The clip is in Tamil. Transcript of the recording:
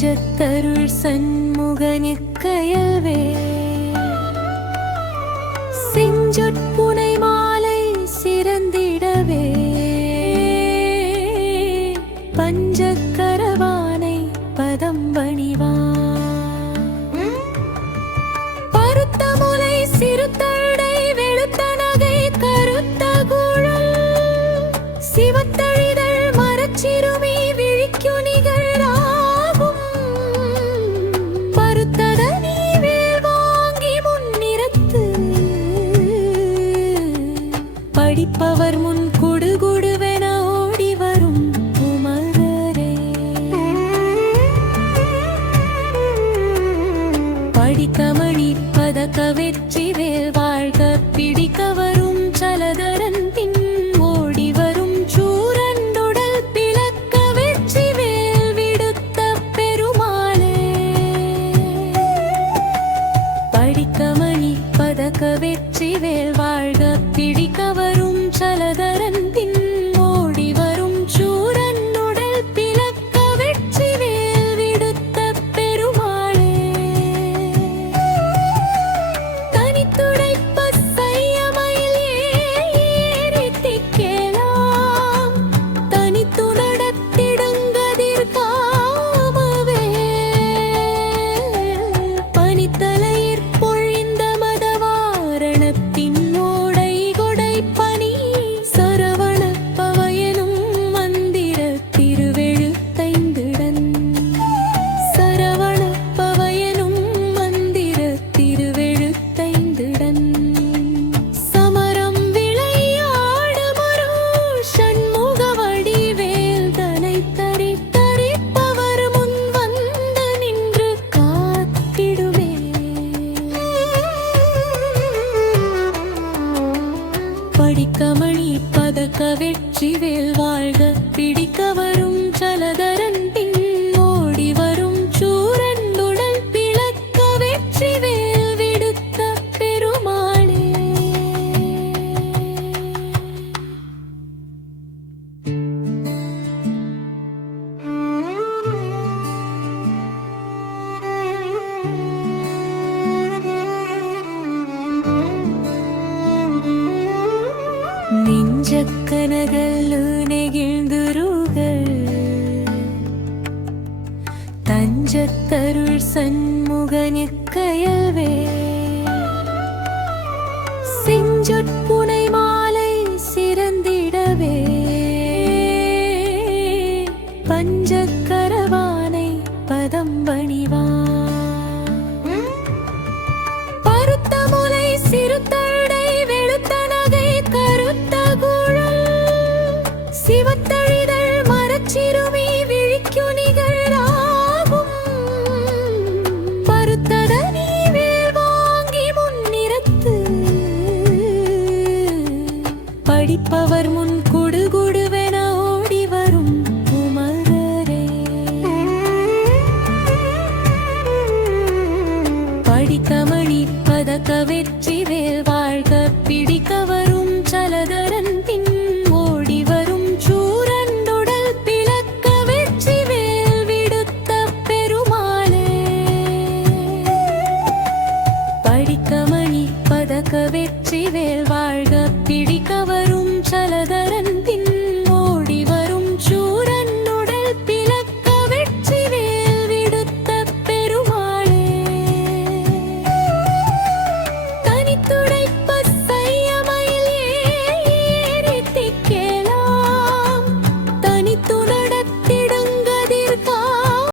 தஞ்சத்தருள் சண்முகனுக்கயல்வே செஞ்சொற்புனை மாலை சிறந்திடவே பஞ்சக்கரவானை பதம் பணிவான் பருத்த முலை சிறுத்தடை வெளுத்த நகை கருத்த குழல் சிவத்தழிதழ் மரச்சிறுமி விழிக்குணிகள் ஆகும் பருத்ததனி வேல் வாங்கி முன்னிறத்து படிப்பவர் முன் குடுகுடுவென ஓடி வரும் குமரரே படிக்கமணி பதக்க வெற்றி வேல் வாழ்க பிடிக்க வரும் சலதரன் பின் ஓடி வரும் சூரண்டுடல் பிளக்க வெற்றி வேல் விடுத்த பெருமாளே படிக்கமணி பதக்க வெற்றி வேல் வாழ்க பிடிக்க வரும் சலதரன் பின் ஓடி வரும் சூரண்டுடல் பிளக்க வெற்றி வேல் விடுத்த பெருமாளே தனித்துடைப்ப செய்யமயில் ஏறித்திக் கேளாம் தனித்து நடத்திடுங்கதிர் காமவே பனித்தலையிற் பொழிந்த மதவாரணத்தின் ஓடை கொடை பனி சரவண பவயனும் மந்திர திருவெழுத்தைந்திடன் சரவண பவயனும் மந்திர திருவெழுத்தைந்திடன் சமரம் விளையாடுமொரு ஷண்முக வடிவேல் தனை தரிப்பவர் முன் வந்து நின்று காத்திடுவே படிக்கமணி பதக்க வெற்றி வேல் வாழ்க பிடிக்க வரும் சலதரன் பின் ஓடி வரும் சூரண்டுடல் பிளக்க வெற்றி வேல் விடுத்த பெருமாளே നെഞ്ചക്കനകല്ലു നെകിഴ്ந்துருകൾ தஞ்சத்தருள் சண்முகனுக்கயல்வே செஞ்சொற்புனை மாலை சிறந்திடவே பஞ்சக்கரவானை பதம் பணிவான் பருத்த முலை சிறுத்தடை வெளுத்த நகை கருத்த குழல் சிவத்தழிதழ் மரச்சிறுமி விழிக்குணிகள் ஆகும் பருத்ததனி வேல் வாங்கி முன்னிறத்து படிப்பவர் முன் குடுகுடுவென ஓடி வரும் குமரரே படிக்கமணி பதக்க வெற்றி வேல் வாழ்க பிடிக்க வரும் சலதரன் பின் ஓடி வரும் சூரண்டுடல் பிளக்க வெற்றி வேல் விடுத்த பெருமாளே படிக்கமணி பதக்க வெற்றி வேல் வாழ்க பிடிக்க வரும் சலதரன் பின் ஓடி வரும் சூரண்டுடல் பிளக்க வெற்றி வேல் விடுத்த பெருமாளே தனித்துடைப்ப